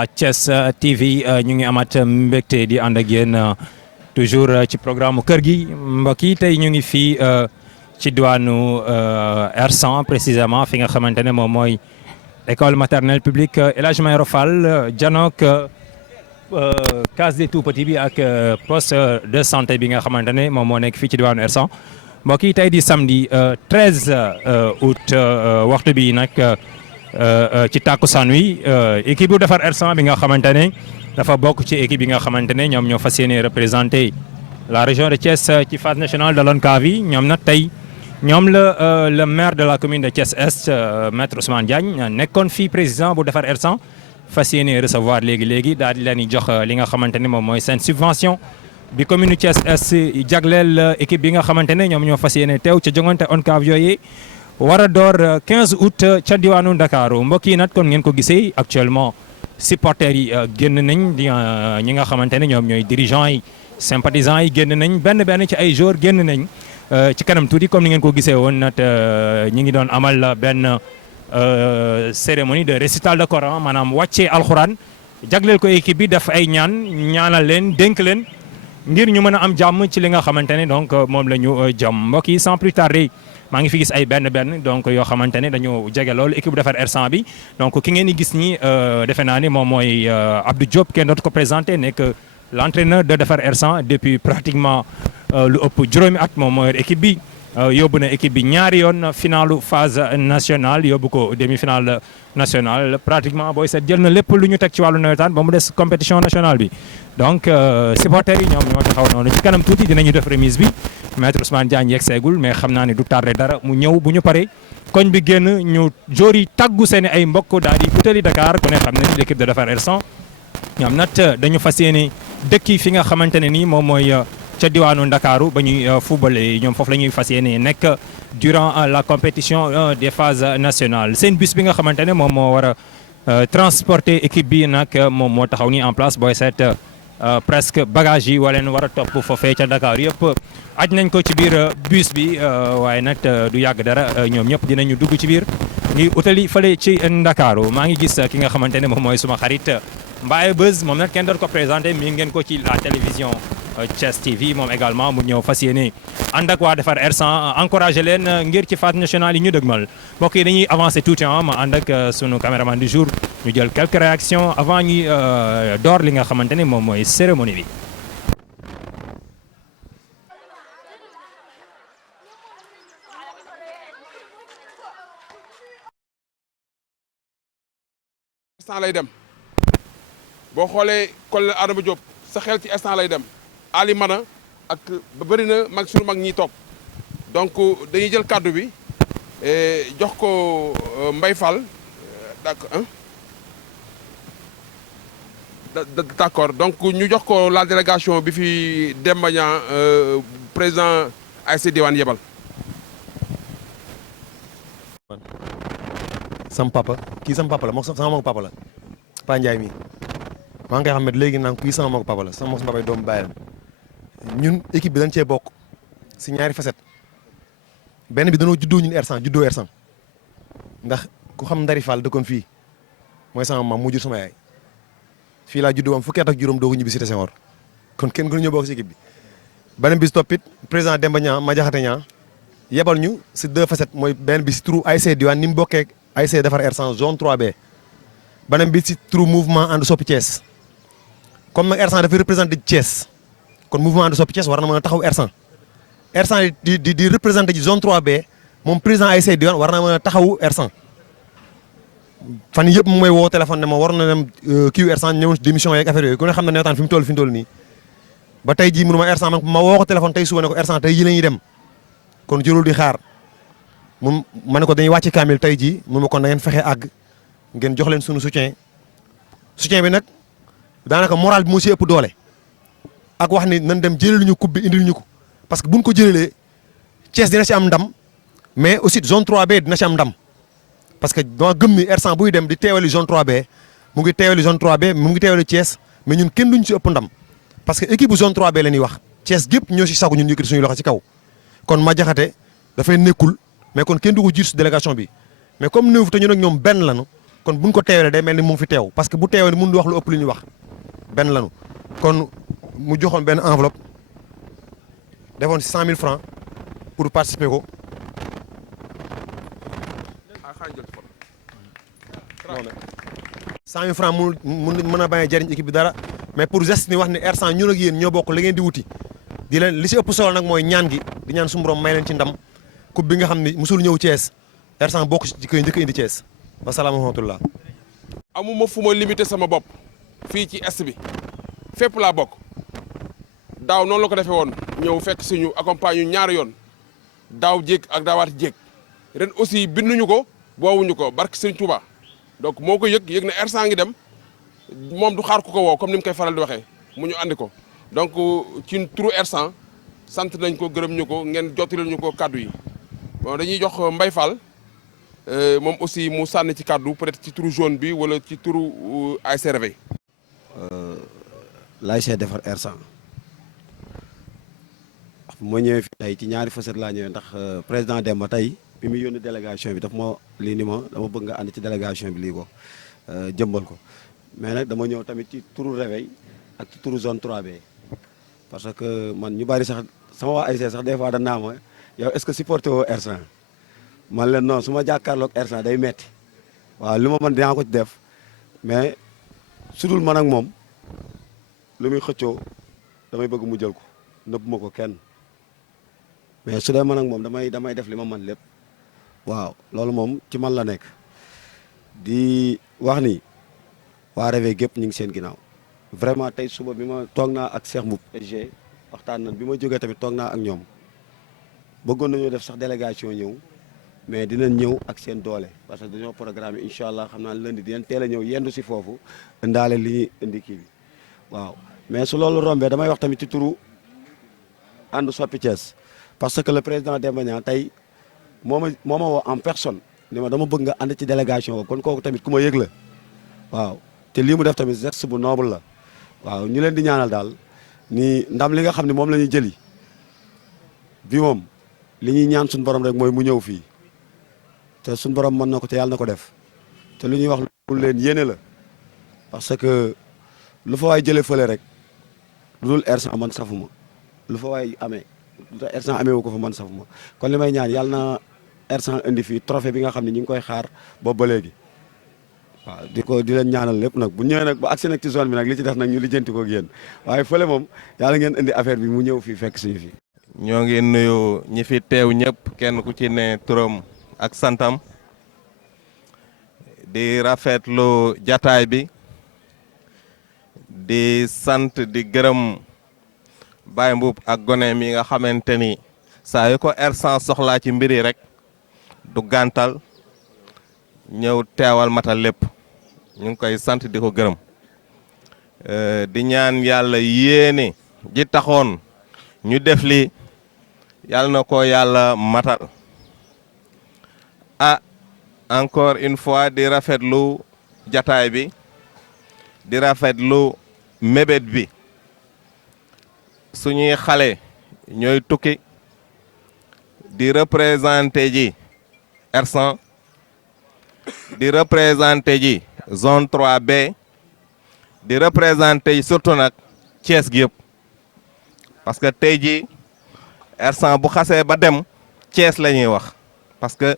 Thiès TV ñu ngi amat mbégte di ànd ak yéen toujours ci programme kër gi mbokk yi tey ñu ngi fii ci diwaanu R100 précisément fi nga xamante ne moom mooy école maternelle publique El Hadj Mayoro Fall janook case des tout-petits bi ak poste de santé bi nga xamante ne moom moo nekk fii ci diwaanu R100 mbokk yi tey di samedi 13 août waxtu bi nag. ci takkusaan wi équipe bu defar R100 bi nga xamante ne dafa bokk ci équipe bi nga xamante ne ñoom ñoo fas yéene représenté la région de Thiès ci phase nationale de l'ONCAV yi ñoom nag tey ñoom la le maire de la commune de Thiès Est maître Ousmane Diagne nekkoon fii président bu defar R100 fas yéene recevoir léegi daal di leen di jox li nga xamante ne moom mooy seen subvention bi commune Thiès Est jagleel équipe bi nga xamante ne ñoom ñoo fas yéene teew ca jongante ONCAV yooyu. war a door 15 août ca diwaanu Ndakaaru mbokk yi nag kon ngeen ko gisee actuellement supporters yi génn nañ ñi nga xamante ne ñoom ñooy dirigeants yi sympathisants yi génn nañ benn ci ay joueurs génn nañ ci kanam tuuti comme ni ngeen ko gisee woon nag ñi ngi doon amal benn cérémonie de récital de Coran maanaam wàccee alxuraan jagleel ko équipe bi def ay ñaanal leen dénk leen ngir ñu mën a am jàmm ci li nga xamante ne donc moom la ñu jàmm mbokk yi sans plus tarder. maa ngi fi gis ay benn donc yoo xamante ne dañoo jege loolu équipe bu defar R100 bi donc ki ngeen di gis nii defe naa ni moom mooy Abdou Diop kenn dootu ko présenté nekk l'entraîneur de defar R100 depuis pratiquement lu ëpp juróomi at moom mooy équipe bi yóbbu na équipe bi ñaari yoon finalu phase nationale yóbbu ko demi-finale nationale pratiquement booy seet jël na lépp lu ñu teg ci wàllu nawetaan ba mu des compétition nationale bi donc supporters yi ñoom ñoo taxaw noonu ci kanam tuuti dinañu def remise bi maître Ousmane Diagne yegg seegul mais xam naa ne du tardé dara mu ñëw bu ñu paree koñ bi génn ñu joor yi tàggu seen ay mbokk daal di utali Dakar ku ne xam ne l'équipe de Dakar R100 ñoom nag dañu fas yéene dëkki fi nga xamante ne nii moom mooy ca diwaanu Ndakaaru ba ñuy footballé ñoom foofu la ñuy fas yéene nekk durant la compétition des phases nationales seen bus bi nga xamante ne moom moo war a transporter équipe bi nag moom moo taxaw nii en place booy seet presque bagage yi wala war a topp foofee ca Dakar yëpp aj nañ ko ci biir bus bi waaye nag du yàgg dara ñoom ñëpp dinañu dugg ci biir ngi utali fële ci Ndakaaru maa ngi gis ki nga xamante ne moom mooy suma xarit Mbaye Beuz moom nag kenn doon ko présenté mi ngeen ko ci la télévision Thiès TV moom également mu ñëw fas yéene ànd ak waa defar R100 encouragé leen ngir ci phase nationale yi ñu dëgmal mbokk yi dañuy avancé tuuti ma ànd ak sunu caméraman du jour ñu jël quelques réactions avant ñuy door li nga xamante ne moom mooy cérémonie bi. instant lay dem boo xoolee colonel Adama Diop sa xel ci instant lay dem Ali Mana ak ba bëri na mag suñu mag ñiy toog donc dañuy jël kàddu bi jox ko Mbaye Fall d'accord donc ñu jox ko la délégation bi fi Demba Niang président ASC Diwaan yebal. sam papa kii sama papa la moo sama mag papa la Pa Ndiaye mi maa ngi koy xam ne léegi naan kii sama mag papa la sama papa doomu bàyyi la ñun équipe bi dañ cee bokk si ñaari facette benn bi dañoo juddoo ñun R100 juddoo R100 ndax ku xam Ndari Fall dëkkoon fii mooy sama maam mu jur sama yaay fii laa juddoo am fukki at ak juróom doogu ñibbi Cité Senghor kon kenn gënu ñoo bokk si équipe bi beneen bi si toppit président Demba Niang ma jaxate Niang yebal ñu si deux facettes mooy benn bi si turu ASC Diwaan ni mu bokkee ASC defar R100 zone 3B beneen bi si turu mouvement ànd soppi Thiès comme nag R100 dafay représenté Thiès kon mouvement ànd soppi Thiès war na mën a taxaw R100 R100 di représenté ci zone 3B moom président ASC Diwaan war na mën a taxawu R100 fan yëpp mu may woo téléphone ne ma war na dem kii R100 ñëwoon si démission yeeg affaire yooyu ku ne xam ne newetaan fi mu toll nii ba tey jii mënuma R100 man ma woo ko téléphone tey suba ne ko R100 tey jii la ñuy dem kon jërul di xaar mun ma ne ko dañuy wàcc kaamil tey jii mun ma kon da ngeen fexe àgg ngeen jox leen sunu soutien bi nag daanaka moral bi moo si ëpp doole ak wax ni nan dem jëlee ñu coupe bi indil ñu ko parce que buñ ko jëlee Thiès dina si am ndam mais aussi zone 3B dina si am ndam parce que dama gëm ni R100 buy dem di teewali zone 3B mu ngi teewali zone 3B mu ngi teewali Thiès mais ñun kenn duñ si ëpp ndam parce que équipe bu zone 3B la ñuy wax Thiès gépp ñoo si sagu ñun yëkkati suñu loxo ci kaw kon ma jaxate dafay nekkul mais kon kenn du ko jiitu si délégation bi mais comme néew te ñun ak ñoom benn lañu kon buñ ko teewalee day mel ni mu ngi fi teew parce que bu teewee mun di wax lu ëpp lu ñuy wax benn lanu kon mu joxoon benn enveloppe defoon si 100 000 francs pour participer ko. 100 000 francs mun mën a bañ a jëriñ équipe bi dara mais pour geste ni wax ni R100 ñun ak yéen ñoo bokk la ngeen di wuti di leen li si ëpp solo nag mooy ñaan gi di ñaan suñu borom may leen ci ndam coupe bi nga xam ni musul ñëw Thiès R100 bokk ci koy njëkk indi Thiès wasalaam wa rahmatullah. amuma fu ma limité sama bopp fii ci est bi fépp laa bokk daaw noonu la ko defee woon ñëw fekk suñu accompagne ñu ñaari yoon daaw jéeg ak daawaati jéeg ren aussi binduñu ko boowuñu ko barke Sëriñ Touba donc moo ko yëg na R100 ngi dem moom du xaar ku ko woo comme ni mu koy faral di waxee mu ñu andi ko donc ci turu R100 sant nañ ko gërëm ñu ko ngeen jottalil ñu ko kaddu yi bon dañuy jox Mbaye Fall moom aussi mu sànni ci kaddu peut-être ci turu jaune bi wala ci turu ASC Réveil. l'ASC defar R100 moo ñëwee fii tey ci ñaari facette laa ñëwee ndax président Demba tey bi mu yónni délégation bi daf ma lii ni ma dama bëgg nga ànd ci délégation bi lii ko jëmbal ko mais nag dama ñëw tamit ci turu Réveil ak ci turu zone 3B parce que man ñu bari sax sama waa ASC sax des fois dañ naa ma yow est-ce que supporté woo R100 man leen non su ma jàkkaarloog R100 day metti waaw li ma mën dinaa ko ci def mais su dul man ak moom lu muy xëccoo damay bëgg mu jël ko nëbb ma ko kenn mais su dee man ak moom damay def li ma mën lépp waaw loolu moom ci man la nekk di wax ni waa Réveil gépp ñu ngi seen ginnaaw vraiment tey suba bi ma toog naa ak Cheikh Mboup SG waxtaan nañ bi ma jógee tamit toog naa ak ñoom bëggoon nañoo def sax délégation ñëw mais dinañ ñëw ak seen doole parce que dañoo programme incha allah xam naa lundi dinañ teel a ñëw yendu si foofu indaale li ñuy indi kii bi waaw mais su loolu rombee damay wax tamit ci turu ànd soppi Thiès parce que le président Demba Niang tey moo ma woo en personne ni ma dama bëgg nga ànd ci délégation boobu kon kooku tamit ku ma yëg la waaw te lii mu def tamit geste bu noble la waaw ñu leen di ñaanal daal ni ndam li nga xam ne moom la ñuy jëli bi moom li ñuy ñaan suñu borom rek mooy mu ñëw fii te suñu borom mën na ko te yàlla na ko def te lu ñuy wax lu leen yéene la parce que lu fa waay jëlee fële rek lu dul R100 man safuma lu fa waay amee lu tax R100 amee wu ko fa man safuma kon li may ñaan yàlla na R100 indi fii trophée bi nga xam ne ñu ngi koy xaar boobu ba léegi waaw di leen ñaanal lépp nag bu ñëwee nag ba agsi nag ci zone bi nag li ci def nag ñu lijjanti ko ak yéen waaye fële moom yàlla ngeen indi affaire bi mu ñëw fii fekk suñu fi. ñoo ngi nuyu ñi fi teew ñëpp kenn ku ci ne turam ak santam di rafetlu jataay bi di sant di gërëm Baye Mboup ak gone mi nga xamante ni saa yu ko R100 soxlaa ci mbiri rek du gàntal ñëw teewal matal lépp ñu ngi koy sant di ko gërëm di ñaan yàlla yéene ji taxoon ñu def li yàlla na ko yàlla matal encore une fois di rafetlu jataay bi di rafetlu mébét bi suñuy xale ñooy tukki di représenté ji R100 di représenté ji zone 3B di représenté ji surtout nag Thiès gi yëpp parce que tey ji R100 bu xasee ba dem Thiès la ñuy wax parce que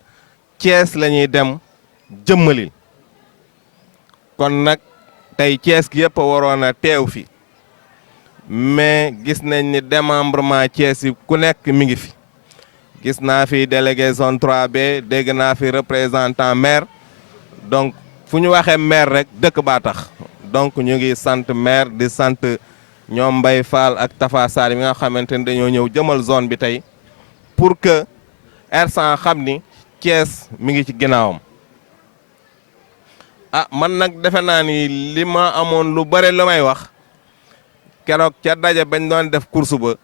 Thiès la ñuy dem jëmmalil kon nag tey Thiès gi yëpp a waroon a teew fi mais gis nañ ni démembrement Thiès yi ku nekk mi ngi fi gis naa fi délégué zone 3B dégg naa fi représentant maire donc fu ñu waxee maire rek dëkk baa tax donc ñu ngi sant maire di sant ñoom Mbaye Fall ak Tafa Sarr mi nga xamante ni dañoo ñëw jëmal zone bi tey pour que R100 xam ni Thiès mi ngi ci ginnaawam man nag defe naa ni li ma amoon lu bare lu may wax keroog ca daje bañ doon def course ba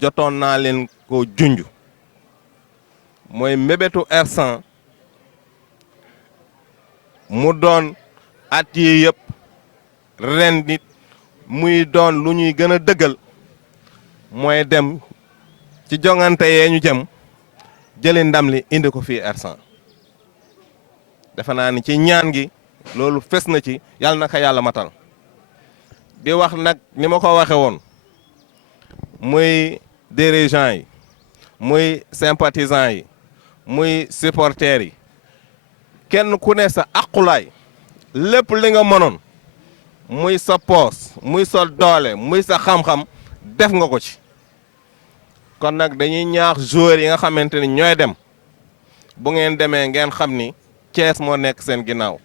jotoon naa leen ko junj mooy mébétu R100 mu doon at yi yëpp ren nit muy doon lu ñuy gën a dëggal mooy dem ci joŋante yee ñu jëm jëli ndam li indi ko fii R100 defe naa ni ci ñaan gi loolu fes na ci yàlla na ko yàlla matal di wax nag ni ma ko waxe woon muy dirigeants yi muy sympathisants yi muy supporters yi kenn ku ne sa aqulaay lépp li nga mënoon muy sa poos muy sa doole muy sa xam-xam def nga ko ci kon nag dañuy ñaax joueurs yi nga xamante ni ñooy dem bu ngeen demee ngeen xam ni Thiès moo nekk seen ginnaaw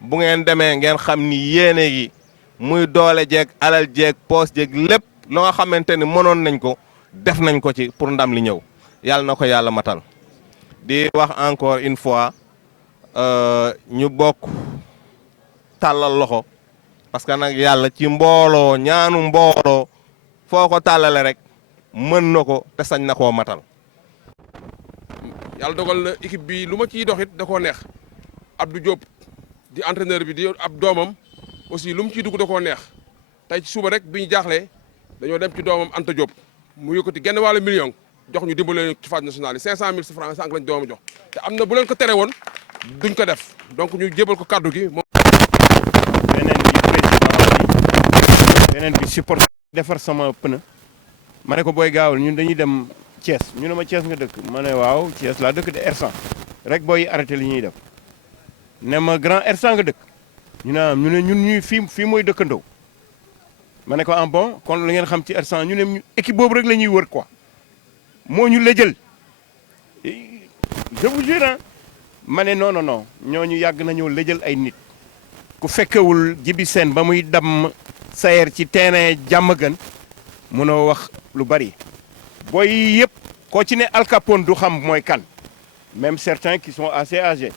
bu ngeen demee ngeen xam ni yéene gi muy doole jeeg alal jeeg poos jeeg lépp loo nga xamante ni mënoon nañ ko def nañ ko ci pour ndam li ñëw yàlla na ko yàlla matal di wax encore une fois ñu bokk tàllal loxo parce que nag yàlla ci mbooloo ñaanu mbooloo foo ko tàllale rek mën na ko te sañ na koo matal. yàlla dogal na équipe bi lu ma ciy dox it da koo neex Abdou Diop di entraîneur bi di ab doomam aussi lu mu ciy dugg da koo neex tey ci suba rek bi ñu jaaxlee dañoo dem ci doomam Anta Diop mu yëkkati genn wàllu million jox ñu dimbale ci phase nationale yi 500000 francs sànq lañ doomam jox te am na bu leen ko tere woon duñ ko def donc ñu jébal ko kaddu gi. beneen bi support defar sama pneu ma ne ko booy gaawul ñun dañuy dem Thiès ñu ne ma Thiès nga dëkk ma ne waaw Thiès laa dëkk de R100 rek booy arrêté li ñuy def ne ma grand R100 nga dëkk ñu ne ñun ñuy fii mooy dëkkandoo ma ne ko en bon kon la ngeen xam ci R100 ñu ne équipe boobu rek la ñuy wër quoi moo ñu lëjël je vous jure ma ne non non non ñooñu yàgg nañoo lëjël ay nit ku fekkewul Jibi Sène ba muy damm sayer ci terrain jàmm gën mënoo wax lu bari booy yëpp koo ci ne Al Capone du xam mooy kan même certains qui sont assez âgés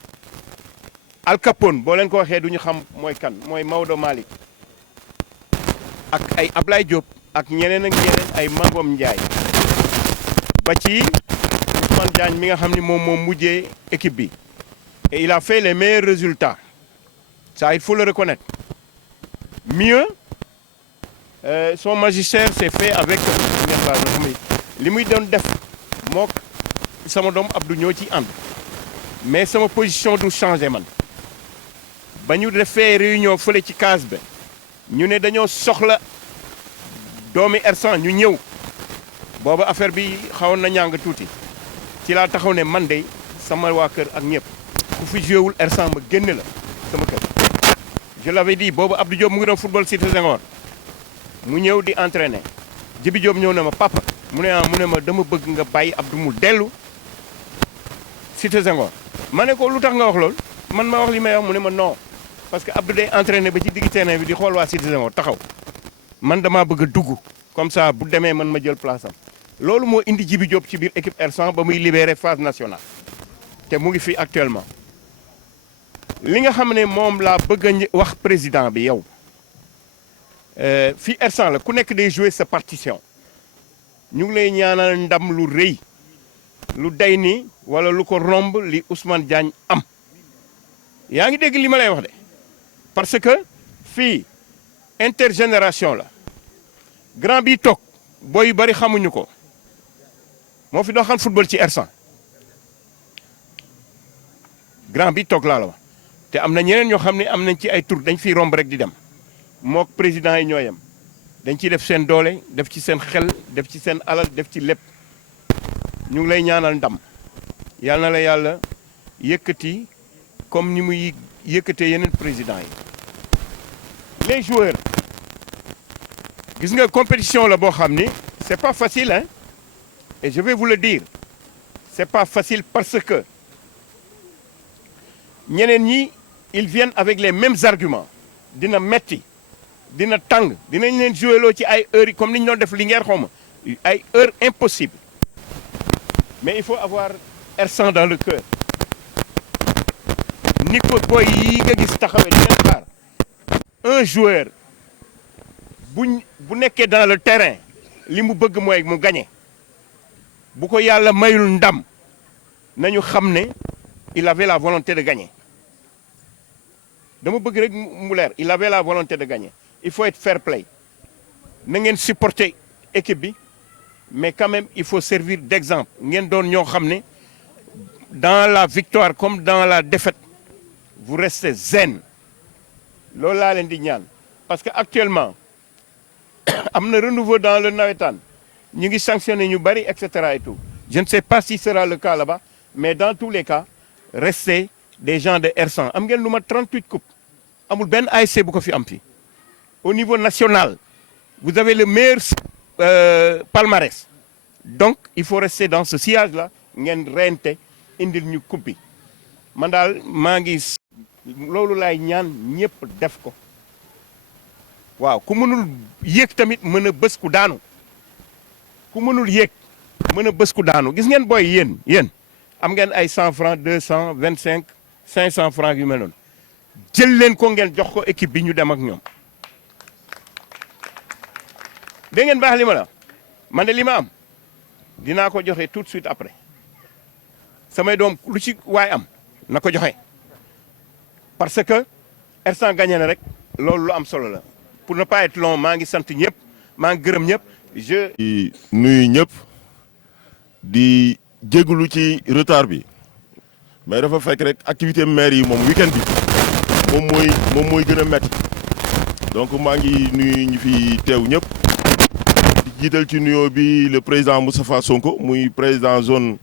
Al Capone boo leen ko waxee du ñu xam mooy kan mooy Maodo Malick ak ay Ablaye Diop ak ñeneen ak ñeneen ay Mangom Ndiaye ba ci Ousmane Diagne mi nga xam ni moom mujjee équipe bi et il a fait les meilleurs résultats ça il faut le reconnaître mieux son magistère s'est fait avec li muy doon def mook sama doom Abdou ñoo ci ànd mais sama position du changé man ba ñu defee réunion fële ci case ba ñu ne dañoo soxla doomi R100 ñu ñëw booba affaire bi xawoon na ñàng tuuti ci laa taxaw ne man de sama waa kër ak ñëpp ku fi joué wul R100 ma génne la sama kër je l'avais dit boobu Abdou Diop mu ngi doon football Cité Senghor mu ñëw di entraîner Jibi Diop ñëw na ma papa mu ne ma dama bëgg nga bàyyi Abdou mu dellu Cité Senghor ma ne ko lu tax nga wax loolu man ma wax li may wax mu ne ma non parce que Abdou day entraîner ba ci digg terrain bi di xool waa Cité Senghor taxaw man damaa bëgg a dugg comme ça bu demee man ma jël place am loolu moo indi Jibi Diop ci biir équipe R100 ba muy libéré phase nationale te mu ngi fi actuellement li nga xam ne moom laa bëgg a wax président bi yow fii R100 la ku nekk day jouer sa partition ñu ngi lay ñaanal ndam lu rëy lu day ni wala lu ko romb li Ousmane Diagne am yaa ngi dégg li ma lay wax de parce que fii intergénération la grand bi toog booy yu bari xamuñu ko moo fi doxal football ci R100 grand bi toog laa la wax te am na ñeneen ñoo xam ne am nañ ci ay tur dañ fiy romb rek di dem mook président yi ñoo yem dañ ciy def seen doole def ci seen xel def ci seen alal def ci lépp ñu ngi lay ñaanal ndam yal na la yàlla yëkkati comme ni muy yëkkatee yeneen président yi les joueurs gis nga compétition la boo xam ni c'est pas facile hein et je vais vous le dire c'est pas facile parce que ñeneen ñi ils viennent avec les mêmes arguments dina metti dina tàng dinañ leen joué loo ci ay heures yi comme ni ñu doon def Linguère xaw ma ay heures impossible mais il faut avoir R100 dans le cœur ni ko boy yi nga gis taxawee di leen xaar un joueur bu nekkee dans le terrain li mu bëgg mooy mu gagné bu ko yàlla mayul ndam nañu xam ne il avait la volonté de gagner dama bëgg rek mu leer il avait la volonté de gagner il faut être fair play na ngeen supporter équipe bi mais quand même il faut servir d'exemple ngeen doon ñoo xam ne dans la victoire comme dans la défaite vous restez zen loolu laa leen di ñaan parce que actuellement am na renouveau dans le nawetaan ñu ngi sanctionné ñu bari et cetera et tout je ne sais pas si sera le cas là-bas mais dans tous les cas restez des gens de R100 am ngeen lu ma 38 coupes amul benn ASC bu ko fi am fi au niveau national vous avez le meilleur palmarès donc il faut rester dans ce sillage là ngeen rente indil ñu coupe bi man daal maa ngi loolu laay ñaan ñëpp def ko waaw ku mënul yéeg tamit mën a bës ku daanu ku mënul yéeg mën a bës ku daanu gis ngeen booy yéen am ngeen ay 100 francs 200 25 500 francs yu mel noonu jël leen ko ngeen jox ko équipe bi ñu dem ak ñoom dégg ngeen baax li ma la man de li ma am dinaa ko joxe tout de suite après samay doom lu ci waay am na ko joxe parce que R100 gagné na rek loolu lu am solo la pour ne pas être long maa ngi sant ñëpp maa ngi gërëm ñëpp di nuyu ñëpp di jégalu ci retard bi mais dafa fekk rek activité maire yi moom week-end bi moom mooy gën a métti donc maa ngi nuyu ñu fi teew ñëpp di jiital ci nuyoo bi le président Moustapha Sonko muy président zone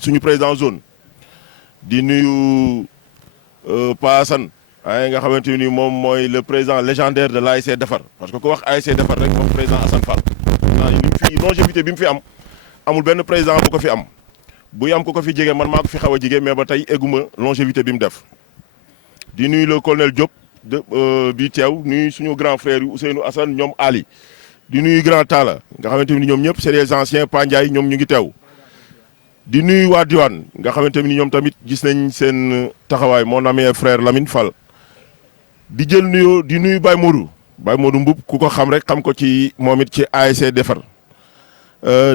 suñu président zone di nuyu Pa Assane ay nga xamante ni moom mooy le président légendaire de l'ASC Defar parce que ku wax ASC Defar rek moom président Assane Fall li mu fi longévité bi mu fi am amul benn président bu ko fi am buy am ko fi jege man maa ko fi xaw a jege mais ba tey egguma longévité bi mu def di nuyu le colonel Diop bi teew nuyu suñu grand frère yi Ousseynou Assane ñoom Ali di nuyu grand Talla nga xamante ni ñoom ñëpp c'est des anciens Pa Ndiaye ñoom ñu ngi teew di nuyu waa Diwaan nga xamante ni ñoom tamit gis nañ seen taxawaay mon ami frère Lamine Fall di jël nuyoo di nuyu Baye Modou Mbub ku ko xam rek xam ko ci moom it ci ASC Defar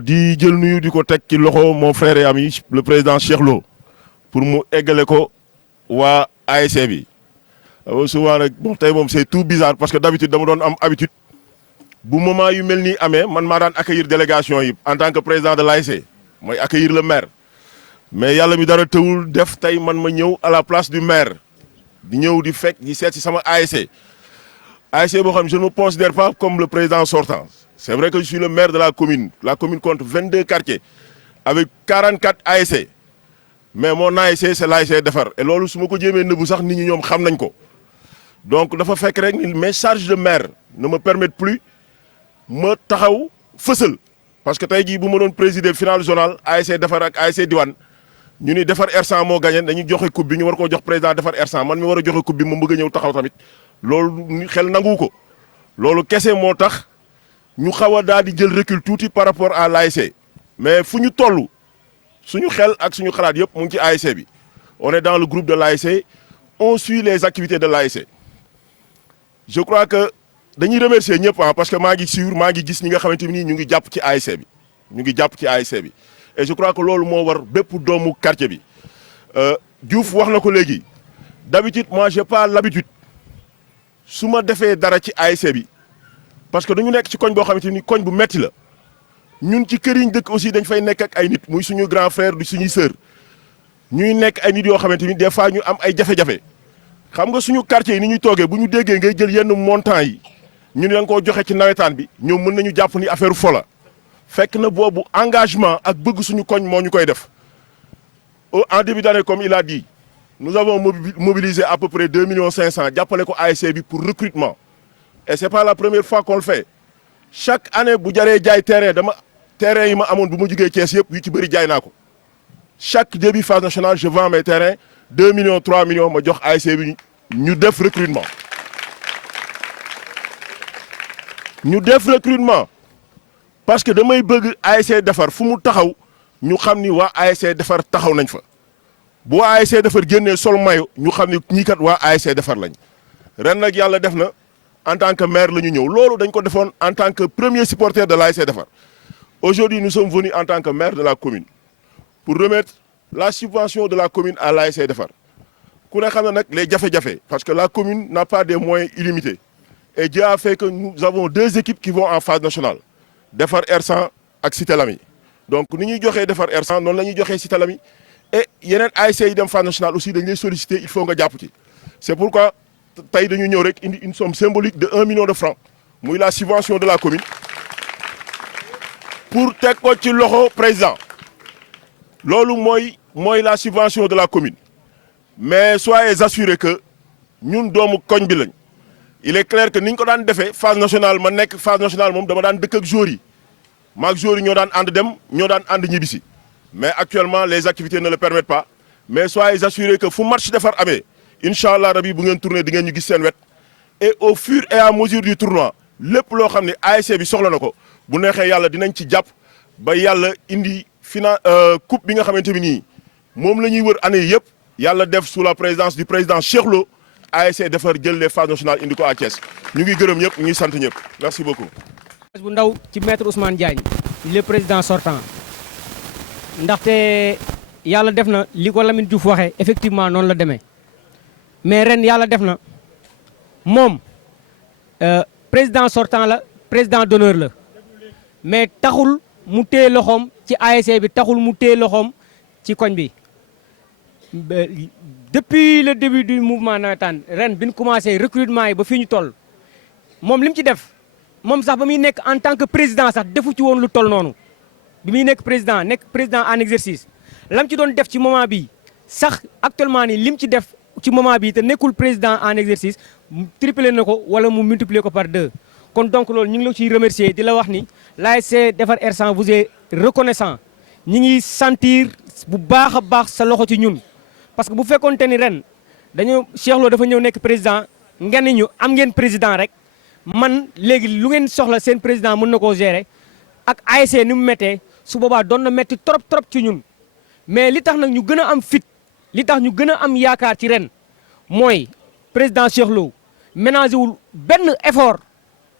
di jël nuyu di ko teg ci loxo mon frère et ami le président Cheikh Lo pour mu eggale ko waa ASC bi souvent nag bon tey moom c'est tout bizarre parce que d'habitude dama doon am habitude bu moment yu mel nii amee man maa daan accueillir délégation yi en tant que président de l'ASC mooy accueillir le maire mais yàlla mi dara tëwul def tey man ma ñëw à la place du maire di ñëw di fekk di seet si sama ASC boo xam je ne me considère pas comme le président sortant c'est vrai que je suis le maire de la commune compte 22 quartiers avec 44 ASC mais mon ASC c'est l'ASC Defar et loolu su ma ko jéemee nëbbu sax nit ñi ñoom xam nañ ko donc dafa fekk rek ni mes charges de maire ne me permettent plus ma taxaw fësal parce que tey jii bu ma doon présider finale zonale ASC Defar ak ASC Diwane ñu ni Defar R100 moo gagné dañuy joxe coupe bi ñu war koo jox président Defar R100 man mi war a joxe coupe bi ma bëgg a ñëw taxaw tamit loolu xel nangu ko loolu kese moo tax ñu xaw a daal di jël recul tuuti par rapport à l'ASC mais fu ñu toll suñu xel ak suñu xalaat yëpp mu ngi ci ASC bi on est dans le groupe de l'ASC on suit les activités de l'ASC je crois que dañuy remercier ñëpp parce que maa ngi gis ñi nga xamante ni ñu ngi jàpp ci ASC bi et je crois que loolu moo war bépp doomu quartier bi Diouf wax na ko léegi d'habitude moi j'ai pas l'habitude su ma defee dara ci ASC bi parce que dañu nekk ci koñ boo xamante ni koñ bu metti la ñun ci kër yi ñu dëkk aussi dañ fay nekk ak ay nit muy suñu grand frère di suñuy sœur ñuy nekk ay nit yoo xamante ni des fois ñu am ay jafe-jafe xam nga suñu quartier yi ni ñuy toogee bu ñu déggee ngay jël yenn montant yi ñu ne da nga koo joxe ci nawetaan bi ñoom mën nañu jàpp ni affaire fola fekk na boobu engagement ak bëgg suñu koñ moo ñu koy def en début d'année comme il a dit nous avons mobilisé à peu près 2 500 000 jàppale ko ASC bi pour recrutement et c'est pas la première fois qu'on le fait chaque année bu jaree jaay terrain yi ma amoon bu ma jugee Thiès yëpp yu ci bëri jaay naa ko chaque début phase nationale je vends mes terrains 2 millions 3 millions ma jox ASC bi ñu def recrutement parce que damay bëgg ASC Defar fu mu taxaw ñu xam ni waa ASC Defar taxaw nañ fa bu waa ASC Defar génnee sol mayo ñu xam ni ñii kat waa ASC Defar lañ ren nag yàlla def na en tant que maire la ñu ñëw loolu dañ ko defoon en tant que premier supporter de l'ASC Defar aujourd'hui nous sommes venus en tant que maire de la commune pour remettre la subvention de la commune à l'ASC Defar ku ne xam ne nag les jafe-jafe parce que la commune n'a pas des moyens illimités et Dieu a fait que nous avons 2 équipes qui vont en phase nationale Defar R100 ak Cité Lamy donc ni ñuy joxee Defar R100 noonu la ñuy joxee Cité Lamy et yeneen ASC yi dem phase nationale aussi dañ lay solliciter il faut nga jàpp ci c'est pourquoi tey dañu ñëw rek indi une somme symbolique de 1 million de francs muy la subvention de la commune pour teg ko ci loxo président loolu mooy la subvention de la commune mais soyez assurés que ñun doomu koñ bi lañ il est clair que niñ ko daan defee phase nationale ma nekk phase nationale moom dama daan dëkk ak joueurs yi maag joueurs yi ñoo daan ànd dem ñoo daan ànd ñibbisi mais actuellement les activités ne le permettent pas mais soyez assurés que fu match defar amee incha allah rabi bu ngeen tourné di ngeen ñu gis seen wet et au fur et à mesure du tournoi lépp loo xam ne ASC bi soxla na ko bu neexee yàlla dinañ ci jàpp ba yàlla indi coupe bi nga xamante ni nii moom la ñuy wër année yëpp yàlla def sous la présidence du président Cheikh Lo ASC defar jël les phases nationales indi ko à Thiès ñu ngi gërëm ñëpp ñu ngi sant ñëpp merci beaucoup. bu ndaw ci maître Ousmane Diagne le président sortant ndaxte yàlla def na li ko Lamine Diouf waxee effectivement noonu la demee mais ren yàlla def na moom président sortant la président d'honneur la mais taxul mu téye loxoom ci ASC bi taxul mu téye loxoom ci koñ bi depuis le début du mouvement nawetaan ren bi ñu commencé recrutement yi ba fii ñu toll moom li mu ci def moom sax ba muy nekk en tant que président sax defu ci woon lu toll noonu bi muy nekk président en exercice lam ci doon def ci moment bi sax actuellement nii lim ci def ci moment bi te nekkul président en exercice triplé na ko wala mu multiplier ko par 2 kon donc loolu ñu ngi la ciy remercier di la wax ni l'ASC Defar R100 vous est reconnaissant ñi ngi sentir bu baax a baax sa loxo ci ñun parce que bu fekkoonte ni ren dañoo Cheikh Lo dafa ñëw nekk président ngeen ni ñu am ngeen président rek man léegi lu ngeen soxla seen président mën na koo gérer ak ASC ni mu méttee su boobaa doon na métti trop trop ci ñun mais li tax nag ñu gën a am fit li tax ñu gën a am yaakaar ci ren mooy président Cheikh Lo ménagé wul benn effort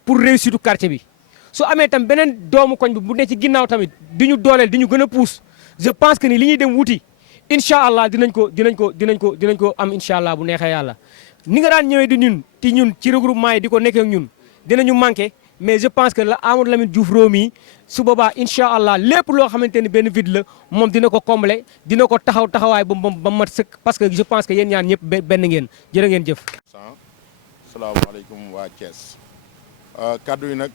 pour réussir quartier bi su amee tam beneen doomu koñ bi bu ne ci ginnaaw tamit di ñu dooleel di ñu gën a pousse je pense que ni li ñuy dem wuti incha allah dinañ ko am incha allah bu neexee yàlla. ni nga daan ñëwee di ñun ci regroupement yi di ko nekkee ak ñun dinañu manqué mais je pense que la Amadou Lamine Diouf Romi su boobaa incha allah lépp loo xamante ni benn vide la moom dina ko combler dina ko taxawaay ba mat sëkk parce que je pense que yéen ñaan ñëpp benn ngeen jërë ngeen jëf. salaamaaleykum waa Thiès kaddu yi nag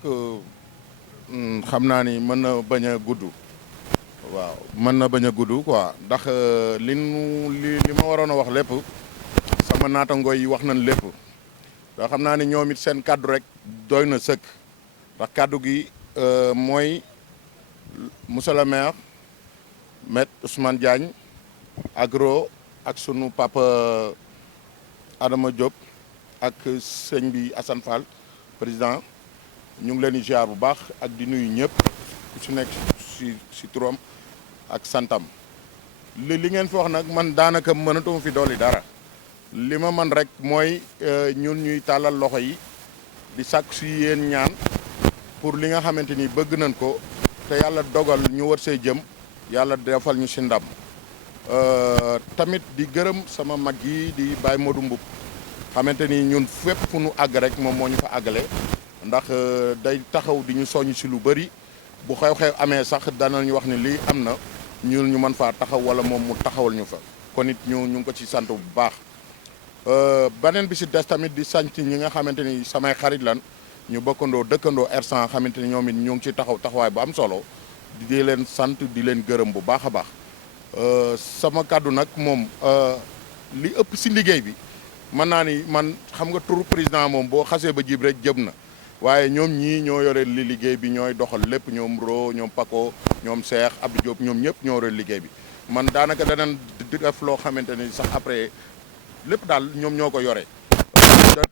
xam naa ni mën na bañ a gudd waaw mën na bañ a gudd quoi ndax li ma waroon a wax lépp sama naataangoo yi wax nañ lépp da xam naa ni ñoom it seen kaddu rek doy na sëkk ndax kaddu gi mooy monsieur le maire maître Ousmane Diagne agro ak sunu papa Adama Diop ak sëñ bi Assane Fall président ñu ngi leen di ziar bu baax ak di nuyu ñëpp ku ci nekk si turam ak santam li ngeen fi wax nag man daanaka mënatuma fi dolli dara li ma man rek mooy ñun ñuy tàllal loxo yi di sàkk si yéen ñaan pour li nga xamante ni bëgg nañ ko te yàlla dogal ñu war see jëm yàlla defal ñu si ndam tamit di gërëm sama mag yi di Baye Modou Mboup xamante ni ñun fépp fu nu àgg rek moom moo ñu fa àggale ndax day taxaw di ñu soññ si lu bëri bu xew-xew amee sax danañu wax ni lii am na ñun ñu mën faa taxaw wala moom mu taxawal ñu fa kon it ñu ngi ko ci sant bu baax beneen bi si des tamit di sant ñi nga xamante ni samay xarit lan ñu bokkandoo dëkkandoo R100 xamante ni ñoom it ñu ngi ci taxawaay bu am solo di leen sant di leen gërëm bu baax a baax sama kàddu nag moom li ëpp si liggéey bi mën naa ni man xam nga turu président moom boo xasee ba jib rek jëm na waaye ñoom ñii ñoo yore li liggéey bi ñooy doxal lépp ñoom Ro ñoom Paco ñoom Cheikh Abdou Diop ñoom ñëpp ñoo yore liggéey bi man daanaka danañ def loo xamante ni sax après lépp daal ñoom ñoo ko yore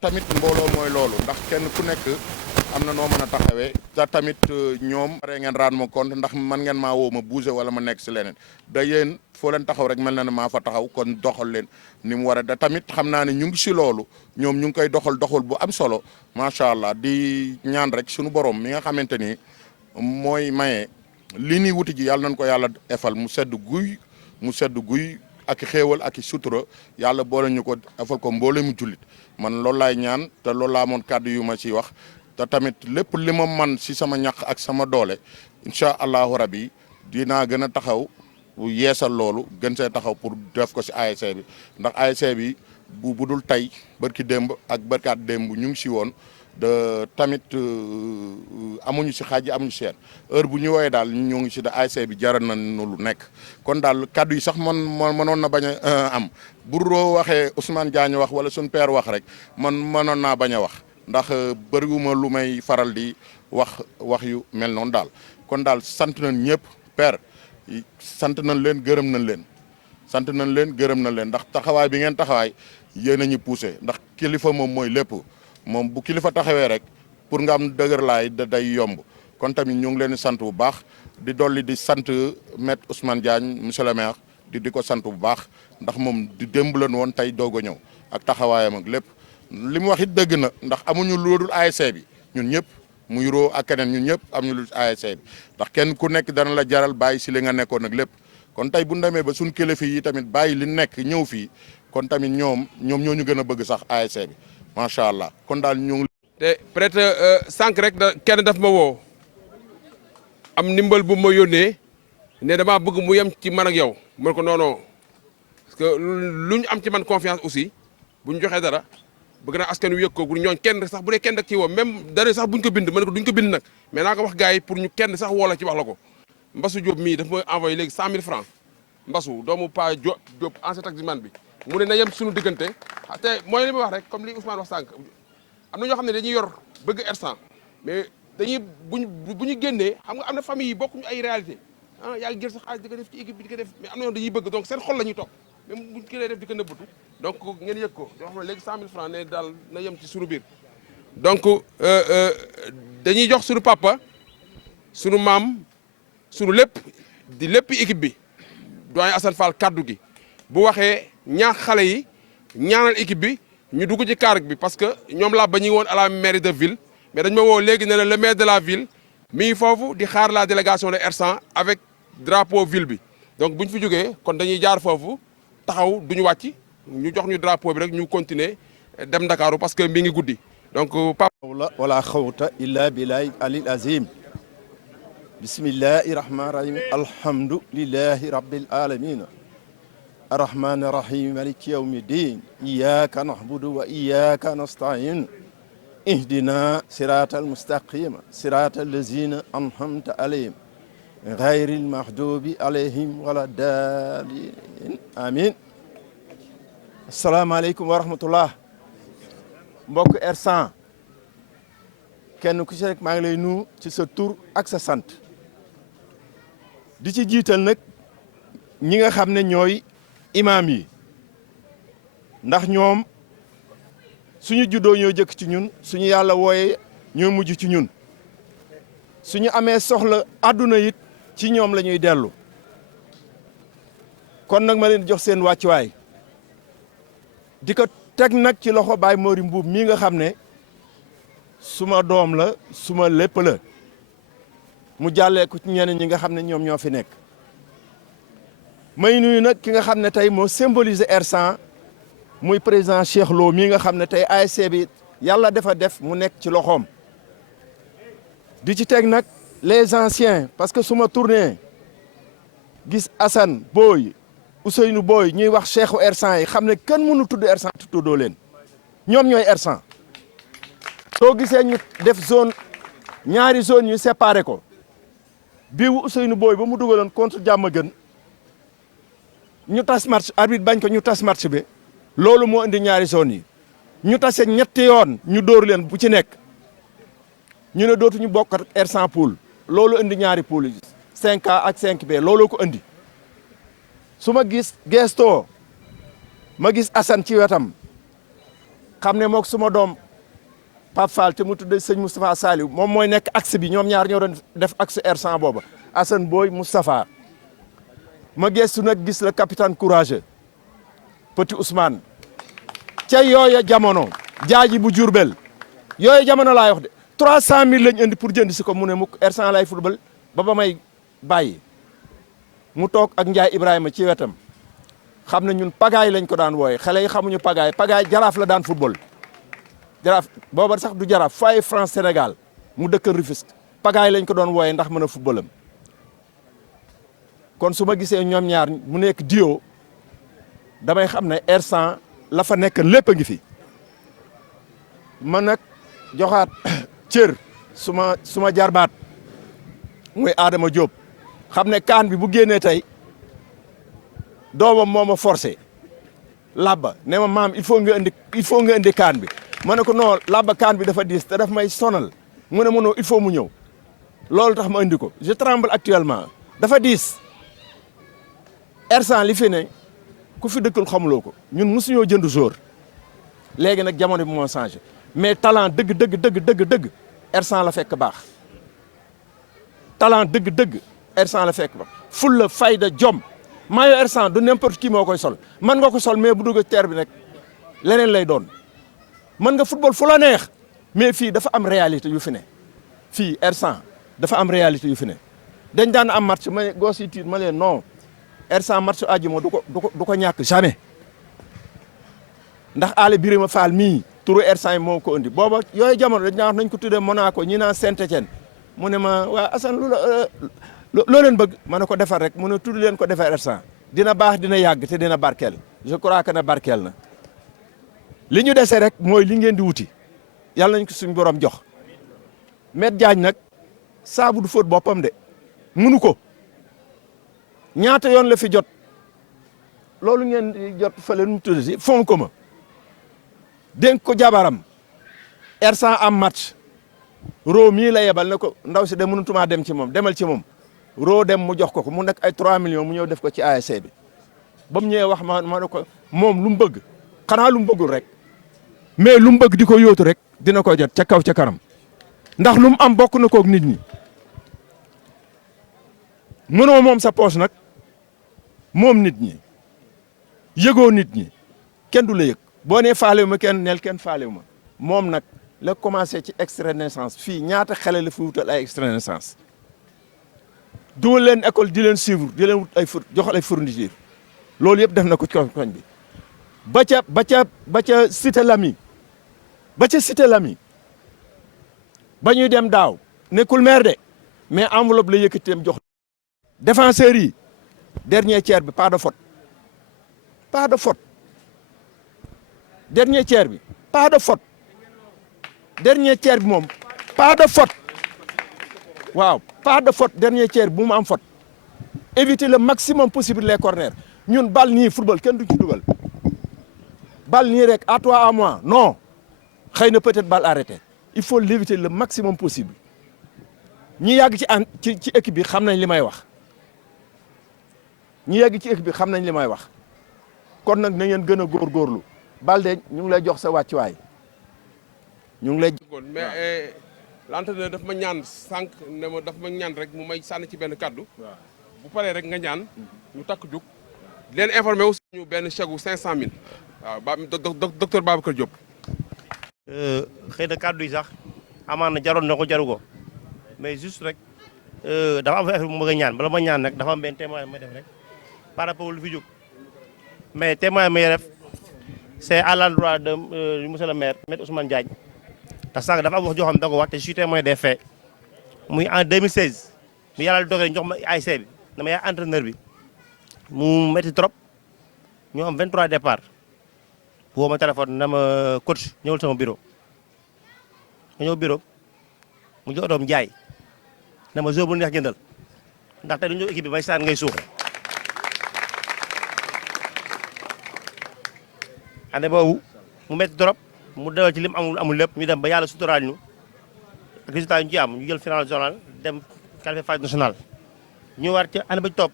tamit mbooloo mooy loolu ndax kenn ku nekk am na noo mën a taxawee te tamit ñoom pare ngeen raan ma compte ndax man ngeen maa woo ma bouger wala ma nekk si leneen da yéen foo leen taxaw rek mel na ne maa fa taxaw kon doxal leen ni mu war a da tamit xam naa ne ñu ngi si loolu ñoom ñu ngi koy doxal bu am solo macha allah di ñaan rek suñu borom mi nga xamante ni mooy maye li ni wuti ji yàlla nañ ko yàlla efal mu sedd guy ak xéewal ak sutura yàlla boole ñu ko efal ko mboole mu jullit man loolu laay ñaan te loolu laa amoon kàddu yu ma ciy wax te tamit lépp li ma man si sama ñaq ak sama doole incha allahu rabi dinaa gën a taxaw yeesal loolu gën see taxaw pour def ko si ASC bi ndax ASC bi bu dul tey barki démb ak barkaat démb ñu ngi si woon de tamit amuñu si xaaj amuñu seen heure bu ñu woowee daal ñu ngi si da ASC bi jaral na nu lu nekk kon daal kaddu yi sax mënoon na bañ a am bu waxee Ousmane Diagne wax wala suñu père wax rek mënoon naa bañ a wax ndax bëriwuma lu may faral di wax yu mel noonu daal kon daal sant nañ ñëpp père sant nañ leen gërëm nañ leen sant nañ leen gërëm nañ leen ndax taxawaay bi ngeen taxawaay yéen a ñu poussé ndax kilifa moom mooy lépp moom bu kilifa taxawee rek pour nga am dëgër laay day yomb kon tamit ñu ngi leen di sant bu baax di dolli di sant maître Ousmane Diagne monsieur le maire di ko sant bu baax ndax moom di démb leen woon tey doog a ñëw ak taxawaayam ak lépp li mu wax it dëgg na ndax amuñu lu dul ASC bi ñun ñëpp muy roo ak keneen ñun ñëpp amuñu lu dul ASC bi ndax kenn ku nekk dana la jaral bàyyi si li nga nekkoon ak lépp kon tey bu ñu demee ba suñ kilifa yi tamit bàyyi li nekk ñëw fii kon tamit ñoom ñoo ñu gën a bëgg sax ASC bi macha allah kon daal ñu ngi. te peut-être sànq rek kenn daf ma woo am ndimbal bu ma yónnee ne damaa bëgg mu yem ci man ak yow man ko non non parce que lu ñu am ci man confiance aussi bu ñu joxee dara bëgg naa askan wi yëg ko bu ñooñ kenn sax bu dee kenn rek ci woo même dara sax buñ ko bind man ko duñ ko bind nag mais naa ko wax gars yi pour ñu kenn sax woo la ci wax la ko Mbassou Diop mii daf may envoyé léegi 100 000 francs Mbassou doomu Pa Diop ancien taximan bi mu ne na yem suñu diggante te mooy li ma wax rek comme li Ousmane wax sànq am na ñoo xam ne dañuy yor bëgg R100 mais dañuy bu ñu génnee xam nga am na famille yi bokkuñu ay réalité ah yaa ngi jël sa xaalis di ko def ci équipe bi di ko def mais am na ñoo dañuy bëgg donc seen xol la ñuy toog même buñ ko def di ko nëbbatu donc ngeen yëg ko yoo xam ne léegi 100 000 francs ne daal na yem ci suñu biir donc dañuy jox suñu papa suñu maam suñu lépp di lépp équipe bi doyen Assane Fall kaddu gi bu waxee ñaax xale yi ñaanal équipe bi ñu dugg ci carré bi parce que ñoom laa ba ñu woon à la mairie de ville mais dañ ma woo léegi ne le maire de la ville mi ngi foofu di xaar la délégation de R100 avec drapeau ville bi donc bu ñu fi jógee kon dañuy jaar foofu taxaw duñu wàcc ñu jox ñu drapeau bi rek ñu continuer dem Ndakaaru parce que mi ngi guddi donc papa wala xawta illa billahi alil azim bismillahi rahmani rahim alhamdulillahi rabbil alamin الرحمن الرحيم مالك يوم الدين إياك نعبد وإياك نستعين اهدنا صراط المستقيم صراط الذين أنعمت عليهم غير المغضوب عليهم ولا الضالين آمين السلام عليكم ورحمة الله mbokk R100 kenn ku ci rek maa ngi lay nuyu ci sa tur ak sa sant di ci jiital nag ñi nga xam ne ñooy imaam yi ndax ñoom suñu juddoo ñoo jëkk ci ñun suñu yàlla wooyee ñoo mujj ci ñun suñu amee soxla àdduna it ci ñoom la ñuy dellu kon nag ma leen jox seen wàccuwaay di ko teg nag ci loxo Baye Mori Mbuub mii nga xam ne suma doom la suma lépp la mu jàllee ko ci ñeneen ñi nga xam ne ñoom ñoo fi nekk may nuyu nag ki nga xam ne tey moo symboliser R100 muy président Cheikh Lo mii nga xam ne tey ASC bi yàlla dafa def mu nekk ci loxoom di ci teg nag les anciens parce que su ma tourné gis Assane Boy Ousseynou Boy ñuy wax Cheikhu R100 yi xam ne kenn mënu tudd R100 te tuddoo leen ñoom ñooy R100 soo gisee ñu def zone ñaari zone ñu séparé ko bii Ousseynou Boy ba mu dugaloon contre Diamaguène ñu tas match arbitre bañ ko ñu tas match bi loolu moo indi ñaari zone yi ñu tase ñetti yoon ñu dóor leen bu ci nekk ñu ne dootuñu bokk R100 poule loolu indi ñaari poule yi 5A ak 5B looloo ko indi su ma gis gestoo ma gis Assane ci wetam xam ne mook suma doom Pape Fall te mu tudd sëñ Moustapha Saliou moom mooy nekk axe bi ñoom ñaar ñoo doon def axe R100 booba Assane Boy Moustapha ma gestu nag gis la capitaine courageux petit Ousmane ca yooya jamono jaaji bu Jurbel yooya jamono laay wax de 300 000 lañ indi pour jënd si ko mu ne mukk R100 lay football ba may bàyyi mu toog ak Ndiaye Ibrahima ci wetam xam ne ñun pagaay lañ ko daan wooye xale yi xamuñu pagaay jaraaf la daan football jaraaf booba sax du jaraaf fay France Sénégal mu dëkk Rufisque pagaay lañ ko doon wooye ndax mën a footballam kon su ma gisee ñoom ñaar mu nekk duo damay xam ne R100 la fa nekk lépp a ngi fi man nag joxaat cër suma jarbaat muy Adama Diop xam ne kaan bi bu génnee tey doomam moo ma forcé labba ne ma maam il faut nga indi kaan bi ma ne ko non labba kaan bi dafa diis te daf may sonal mu ne ma non il faut mu ñëw loolu tax ma indi ko je tremble actuellement dafa diis R100 li fi ne ku fi dëkkul xamuloo ko ñun mosuñoo jënd jour léegi nag jamono bi moo changé mais talent dëgg R100 la fekk baax talent dëgg R100 la fekk baax fulla fayda jom maillot R100 du n'importe qui moo koy sol mën nga ko sol mais bu dugg terre bi rek leneen lay doon mën nga football fu la neex mais fii dafa am réalité yu fi ne fii R100 dafa am réalité yu fi ne dañ daan am match ma goos yi tiit ma leen non R100 match àjjuma du ko ñàkk jamais ndax Aly Birima Fall mii turu R100 yi moo ko indi booba yooyu jamono dañ naan nañ ko tuddee Monaco ñi naan Saint-Étienne mu ne ma waa Assane loo leen bëgg ma ne ko defar rek mu ne tudd leen ko defar R100 dina baax dina yàgg te dina barkeel je crois que na barkeel na li ñu dese rek mooy li ngeen di wuti yàlla nañ ko suñu borom jox Maître Diagne nag saabu du fóot boppam de munu ko ñaata yoon la fi jot loolu ngeen di jot fële nu mu tudd si fond commun dénk ko jabaram R100 am match roo mii la yebal ne ko ndaw si de mënutumaa dem ci moom demal ci moom roo dem mu jox ko mu nekk ay 3 millions mu ñëw def ko ci ASC bi ba mu ñëwee wax ma ne ko moom lu mu bëgg xanaa lu mu bëggul rek mais lu mu bëgg di ko yóotu rek dina ko jot ca kaw ca kanam ndax lu mu am bokk na koog nit ñi mënoo moom sa poche nag moom nit ñi yëgoo nit ñi kenn du la yëg boo nee faalewu ma kenn neel kenn faalewu ma moom nag la commencé ci extrait de naissance fii ñaata xale la fi wutal ay extrait de naissance dugal leen école di leen suivre di leen wut ay joxal ay fourniture loolu yëpp def na ko ci koñ bi ba ca cité Lamy ba ñuy dem daaw nekkul maire de mais enveloppe la yëkkateem jox défenseurs yi dernier tiers bi pas de faute dernier tiers bi pas de faute dernier tiers bi moom pas de faute waaw pas de faute dernier tiers bu mu am faute éviter le maximum possible les corners ñun bal nii football kenn du ci dugal bal nii rek à toi à moi non xëy na peut-être bal arrêté il faut l'éviter le maximum possible ñi yàgg ci équipe bi xam nañ li may wax ñi yàgg ci équipe bi xam nañ li may wax kon nag na ngeen gën a góorgóorlu Balde ñu ngi lay jox sa wàccuwaay ñu ngi lay. mais l'entraîneur daf ma ñaan sànq ne ma daf ma ñaan rek mu may sànni ci benn kaddu. bu paree rek nga ñaan ñu takk jug di leen informé aussi ñu benn chèque gu 500000 waaw docteur Babacar Diop. xëy na kaddu yi sax amaan na jaroon na ko jaru ko mais juste rek dafa am affaire bu ma bëgg a ñaan bala ma ñaan nag dafa am benn témoin ma def rek par rapport lu fi jóg mais témoin may def c'est à l'endroit de monsieur le maire Maître Ousmane Diagne ndax sànq dafa am wax joo xam ne da ko wax te je suis témoin des faits muy en 2016 bi yàlla dogalee jox ma ASC bi dama yaay entraîneur bi mu métti trop ñu am 23 départ woo ma téléphone na ma coach ñëwul sama bureau ma ñëw bureau mu jox doom jaay na ma jour bu neex jëndal ndax tey du ñëw équipe bi may saan ngay suux année boobu mu métti trop mu dewal ci lim amul lépp ñu dem ba yàlla suturaal ñu résultat yi ñu ci am ñu jël final zonal dem qualifié phase nationale ñu war ci année ba ci topp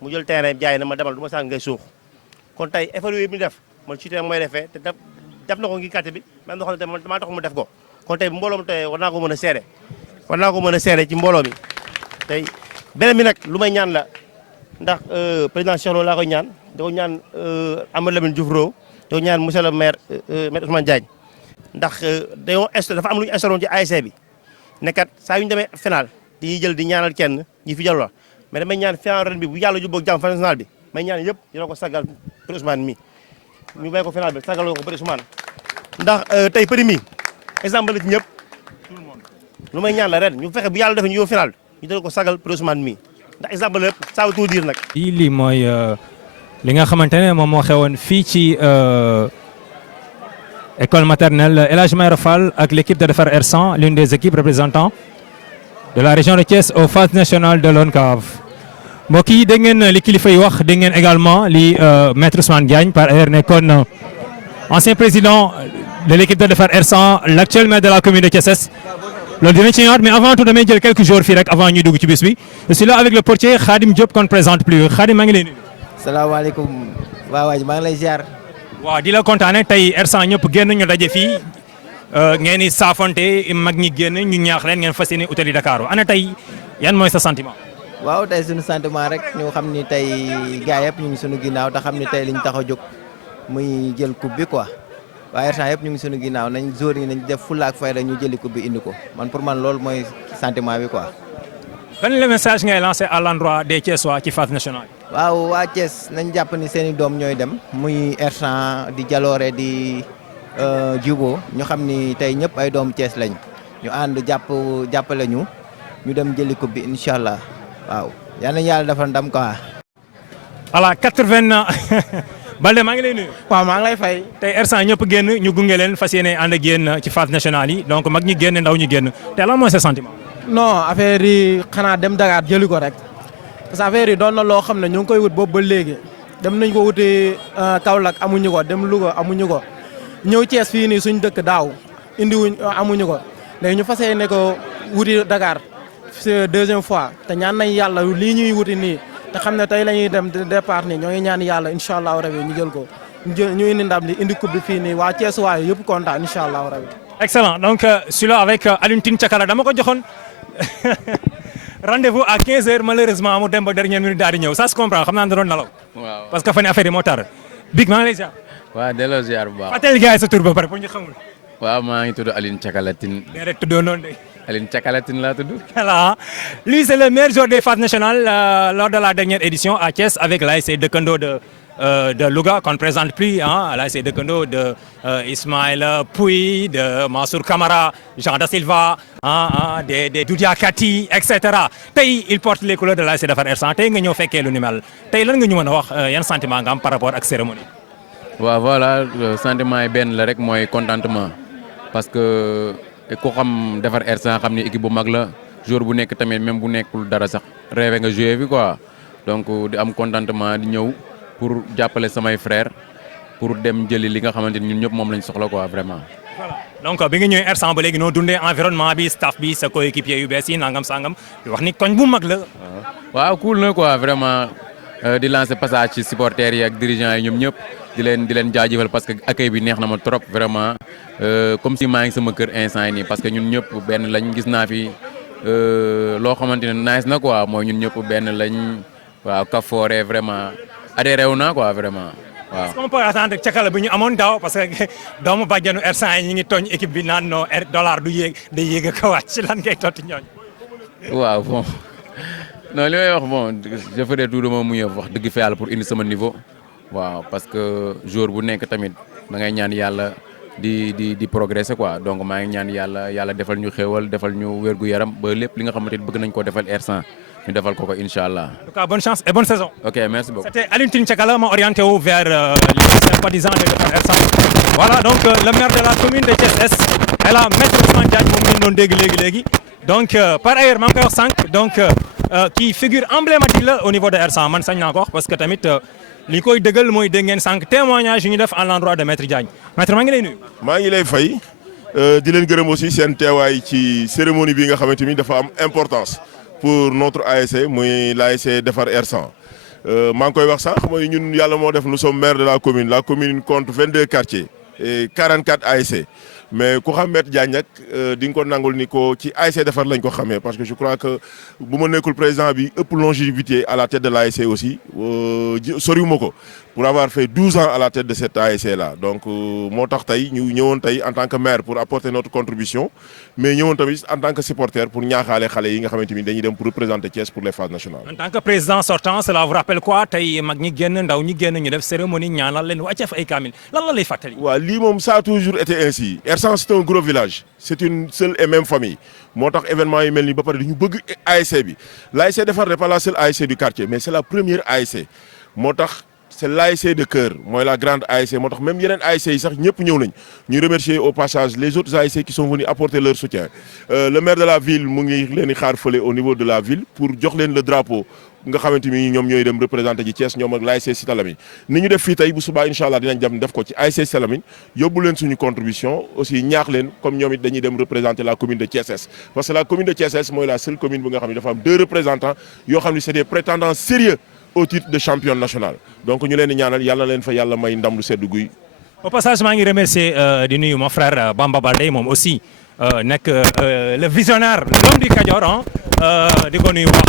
mu jël terrain jaay na ma demal du ma saan ngay suux kon tey effort yooyu mu def man ci mooy defee te def na ko ngi quartier bi même loo xam ne man damaa tax mu def ko kon tey bu mbooloo mi tey war naa ko mën a seede ci mbooloo mi tey beneen bi nag lu may ñaan la ndax président Cheikh Lo laa koy ñaan da ko ñaan Amadou Lamine Diouf Ro da ko ñaan monsieur le maire Maître Ousmane Diagne ndax dafa am lu ñu installé ci ASC bi nekkat saa yu ñu demee final dañuy jël di ñaanal kenn ñi fi jàll la mais damay ñaan final ren bi bu yàlla jubboog jàmm final national bi may ñaan yëpp dina ko sagal Père Ousmane mi ñu may ko final bi sagal ko Père Ousmane ndax tey përi mi exemple la ci ñëpp lu may ñaan la ren ñu fexe bu yàlla defee ñu yow final ñu dina ko sagal Père Ousmane mi ndax exemple la lépp ça veut tout dire nag. lii mooy li nga xamante ne moom moo xewoon fii ci école maternelle El Hadj Mayra Fall ak l'équipe de Defar R100 l'une des équipes représentant de la région de Thiès aux phases nationales de l'ONCAV. mbokk yi dégg ngeen li kilifa yi wax dégg ngeen également li maître Ousmane Diagne par ailleurs nekkoon ancien président de l'équipe de Defar R100 l'actuel maire de la commune de Thiès Est. loolu dinañ ci ñëwaat mais avant tout damay jël quelques jours fii rek avant ñuy dugg ci bis bi je suis là avec le portier Khadim Diop qu'on ne présente plus Khadim maa ngi lay nuyu. salaamaaleykum waa waaj maa ngi lay ziar. waaw di la kontaane tey R100 ñëpp génn ñu daje fii ngeen di saafonte mag ñi génn ñu ñaax leen ngeen fas yéene utali Dakar ana tey yan mooy sa sentiment. waaw tey suñu sentiment rek ñu xam ni tey gars yëpp ñu ngi suñu ginnaaw te xam ni tey liñ tax a jóg muy jël coupe bi quoi waaye R100 yëpp ñu ngi suñu ginnaaw nañ joueurs yi nañ def fulla ak fayda ñu jëli coupe bi indi ko man pour man loolu mooy sentiment bi quoi. ban le message ngay lancé à l'endroit des Thiessois ci phase nationale. waaw waa Thiès nañ jàpp ni seen i doom ñooy dem muy R100 di jaloore di Djibo ñu xam ni tey ñëpp ay doomu Thiès lañ ñu ànd jàppale ñu dem jëli coupe bi incha allah. waaw yal nañu yàlla defal ndam quoi. voilà 80 Balde maa ngi lay nuyu. waaw maa ngi lay fay. tey R100 ñëpp génn ñu gunge leen fas yéene ànd ak yéen ci phase nationale yi donc mag ñi génn ndaw ñu génn te lan mooy sa sentiment. non affaire yi xanaa dem Dakar jëli ko rek parce que affaire yi doon na loo xam ne ñu ngi koy wut boobu ba léegi dem nañ ko wuti Kaolack amuñu ko dem Louga amuñu ko ñëw Thiès fii nii suñ dëkk daaw indiwuñ amuñu ko léegi ñu fas yéene ko wuti Dakar. c'est deuxième fois te ñaan nañ yàlla lii ñuy wuti nii te xam ne tey la ñuy dem départ nii ñoo ngi ñaan yàlla incha allahu rabi ñu jël ko ñu indi ndam li indi coupe bi fii nii waa Thiès waaye yëpp kontaan incha allahu rabi. excellent donc celui-là avec Alioune Tine Thiakala dama ko joxoon rendez-vous à 15h malheureusement mu dem ba dernière minute daal di ñëw ça se comprend xam naa ne da doon nalaw. waaw parce que fan affaire yi moo tar Big maa ngi lay ziar. waaw delloo ziar bu baax. fàttali gars yi sa tur ba pare pour ñu xamul. waaw maa ngi tudd Alioune Thiakala Tine. déedéet tuddoo noonu de. Alioune Thiakala Tine laa tudd. Voilà. Lui, c'est le meilleur joueur des phases nationales lors de la dernière édition à Thiès avec l'ASC Dëkkandoo de Louga qu'on ne présente plus, hein, l'ASC Dëkkandoo de Ismaïla Pouy, de Mansour Camara, Jean Da Silva, de Doudia Kati, etc. Tey il porte les couleurs de l'ASC Defar R100 tey nga ñëw fekkee lu ni mel tey lan nga ñu mën a wax yan sentiment nga am par rapport ak cérémonie. waaw voilà sentiment yi benn la rek mooy contentement parce que. te ku xam Defar R100 xam ni équipe bu mag la joueur bu nekk tamit même bu nekkul dara sax rêvé nga joué fi quoi donc di am contentement di ñëw pour jàppale samay frères pour dem jëli li nga xamante ni ñun ñëpp moom lañ soxla quoi vraiment. voilà donc bi nga ñëwee R100 ba léegi noo dundee environnement bi staff bi sa coéquipier yu bees yi nangam sangam di wax ni koñ bu mag la. waaw cool na quoi vraiment di lancer passage ci supporters yi ak dirigeants yi ñoom ñëpp. di leen jaajëfal parce que accueil bi neex na ma trop vraiment comme si maa ngi sama kër instant yi nii parce que ñun ñëpp benn lañ gis naa fi loo xamante ne nice na quoi mooy ñun ñëpp benn lañ waaw kafoore vraiment adhéré wu naa quoi vraiment waaw. est-ce qu'on peut attendre Thiakala bi ñu amoon daaw parce que doomu bàjjenu R100 yi ñu ngi tooñ équipe bi naan non dollar du yéeg day yéeg ak a wàcc lan ngay tontu ñooñu. waaw bon non li may wax bon je ferai tout de mon mieux wax dëgg fa yàlla pour indi sama niveau. waaw parce que jour bu nekk tamit da ngay ñaan yàlla di progresser quoi donc maa ngi ñaan yàlla defal ñu xéewal defal ñu wérgu yaram ba lépp li nga xamante ni bëgg nañ koo defal R100 ñu defal ko incha allah. en tout cas bonne chance et bonne saison. ok merci beaucoup. C'était Alioune Tine Thiakala ma orienté wu vers les sympathisants de Defar R100. voilà donc le maire de la commune de Thiès Est et la maître Ousmane Diagne moom ngeen doon dégg léegi donc par ailleurs maa ngi koy wax sànq donc qui figure emblématique la au niveau de R100 man sañ naa ko wax parce que tamit. li koy dëggal mooy dégg ngeen sànq témoignage yu ñu def à l'endroit de maître Diagne maître maa ngi lay nuyu. maa ngi lay fay di leen gërëm aussi seen teewaay ci cérémonie bi nga xamante ni dafa am importance pour notre ASC muy l'ASC Defar R100 maa ngi koy wax sànq mooy ñun yàlla moo def nous sommes maire de la commune compte 22 quartiers et 44 ASC mais ku xam maître Diagne nag di nga ko nangul ni ko ci ASC Defar lañ ko xamee parce que je crois que bu ma nekkul président bi ëpp longévité à la tête de l'ASC aussi soriwuma ko pour avoir fait 12 ans à la tête de cette ASC là donc moo tax tey ñu ñëwoon tey en tant que maire pour apporter notre contribution mais ñëwoon tamit en tant que supporter pour ñaaxaale xale yi nga xamante ni dañuy dem pour représenter Thiès pour les phases nationales. en tant que président sortant cela vous rappelle quoi tey mag ñi génn ndaw ñi génn ñu def cérémonie ñaanal leen wàcce fa ay kaamil lan la lay fàttali. waaw lii moom ça a toujours été ainsi R100 c'est un gros village c'est une seule et même famille moo tax événement yi mel nii ba pare dañu bëgg ASC bi l'ASC Defar n'est pas la seule ASC du quartier mais c'est la première ASC moo tax c'est l'ASC de cœur mooy la grande ASC moo tax même yeneen ASC yi sax ñëpp ñëw nañ ñu remercier au passage les autres ASC qui sont venus apporter leur soutien le maire de la ville mu ngi leen di xaar fële au niveau de la ville pour jox leen le drapeau nga xamante ni ñoom ñooy dem représenter ji Thiès ñoom ak l'ASC Cité Lamy ni ñu def fii tey bu subaa incha allah dinañ dem def ko ci ASC Cité Lamy yóbbu leen suñu contribution aussi ñaax leen comme ñoom it dañuy dem représenter la commune de Thiès Est parce que la commune de Thiès Est mooy la seule commune bu nga xam ne dafa am 2 représentants yoo xam ne c'est des prétendants sérieux au titre de champion national donc ñu leen di ñaanal yàlla na leen fa yàlla may ndam lu seddu guy. au passage maa ngi remercier di nuyu mon frère Bamba Baldé moom aussi nekk le visionnaire l'homme du Kajoor di ko nuyu bu baax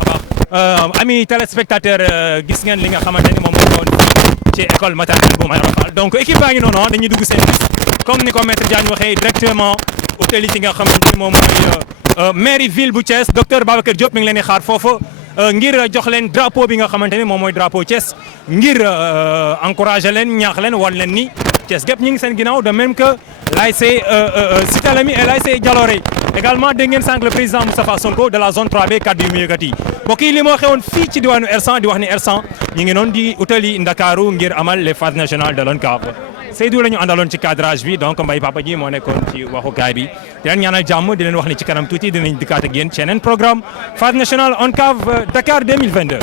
a baax. Amis téléspectateurs gis ngeen li nga xamante ni moom moo doon ci école maternelle bu Mayoro Fall donc équipe baa ngi noonu dañuy dugg seen bis comme ni ko maître Diagne waxee directement utali ci nga xamante ni moom mooy mairie ville bu Thiès docteur Babacar Diop mi ngi leen di xaar foofu ngir jox leen drapeau bi nga xamante ni moom mooy drapeau Thiès ngir encourager leen ñaax leen wan leen ni Thiès gépp ñu ngi seen ginnaaw de même que l'ASC Cité Lamy et l'ASC Jalooré également dégg ngeen sànq le président Moustapha Sonko de la zone 3B kaddu yu mu yëkkati mbokk yi li moo xewoon fii ci diwaanu R100 di wax ni R100 ñu ngi noonu di utali Ndakaaru ngir amal les phases nationales de l'ONCAV Seydou la ñu àndaloon ci cadrage bi donc Mbaye Papa ji moo nekkoon ci waxukaay bi di leen ñaanal jàmm di leen wax ni ci kanam tuuti dinañ dikkaat ak yéen ci yeneen programme phase nationale ONCAV Dakar 2022.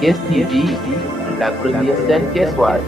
Thiès TV, la première scène thiessoise.